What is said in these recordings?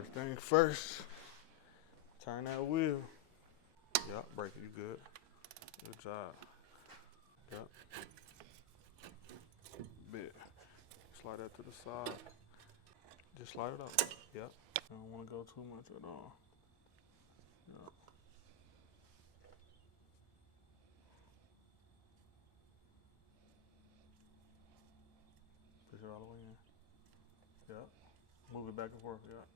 First thing first, turn that wheel. Yep, brake it, you good. Good job. Yep. Bit. Slide that to the side. Just slide it up. Yep. I don't want to go too much at all. Yep. Push it all the way in. Yep. Move it back and forth. Yep.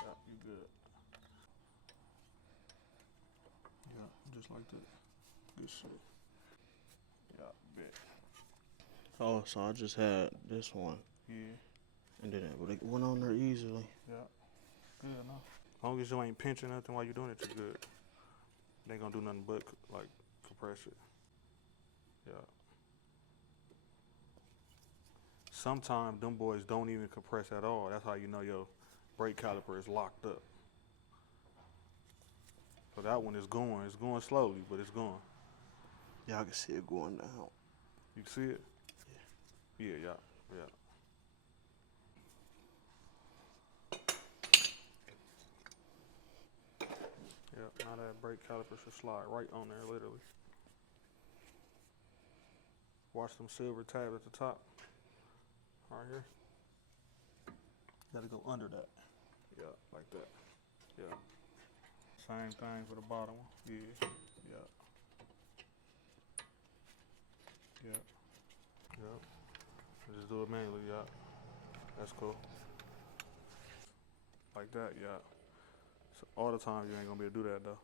Yep, you good. Yep, just like that. Good shit. Yep, bit. Oh, so I just had this one. Yeah. And then it went on there easily. Yep. Good enough. As long as you ain't pinching nothing while you're doing it, you're good. They ain't gonna do nothing but like compress it. Yeah. Sometimes them boys don't even compress at all. That's how you know your brake caliper is locked up. So that one is going. It's going slowly, but it's going. Yeah, I can see it going down. You see it? Yeah. Yeah. Yep, now that brake caliper should slide right on there, literally. Watch them silver tabs at the top. Right here. Gotta go under that. Yeah, like that. Yeah. Same thing for the bottom one. Yeah. Yeah. Yeah. Yep. Just do it manually, yeah. That's cool. Like that, yeah. So all the time you ain't gonna be able to do that though.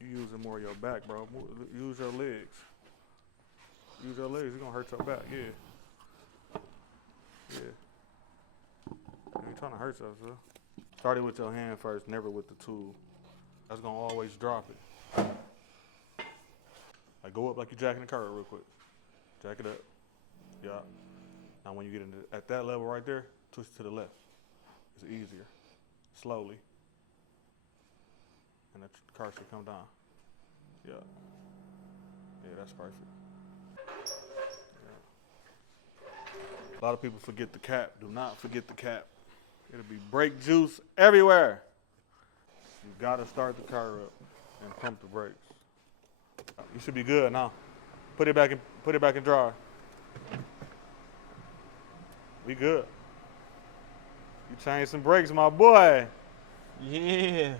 You using more of your back, bro. Use your legs. Use your legs, it's gonna hurt your back, yeah. Yeah. You ain't trying to hurt yourself. Start it with your hand first, never with the tool. That's gonna always drop it. Like go up like you're jacking the car real quick. Jack it up. Yeah. Now when you get into at that level right there, twist to the left. It's easier. Slowly. And the car should come down. Yeah. Yeah, that's perfect. Yeah. A lot of people forget the cap. Do not forget the cap. It'll be brake juice everywhere. You gotta start the car up and pump the brakes. You should be good now. Put it back in dry. We good. You changed some brakes, my boy. Yeah.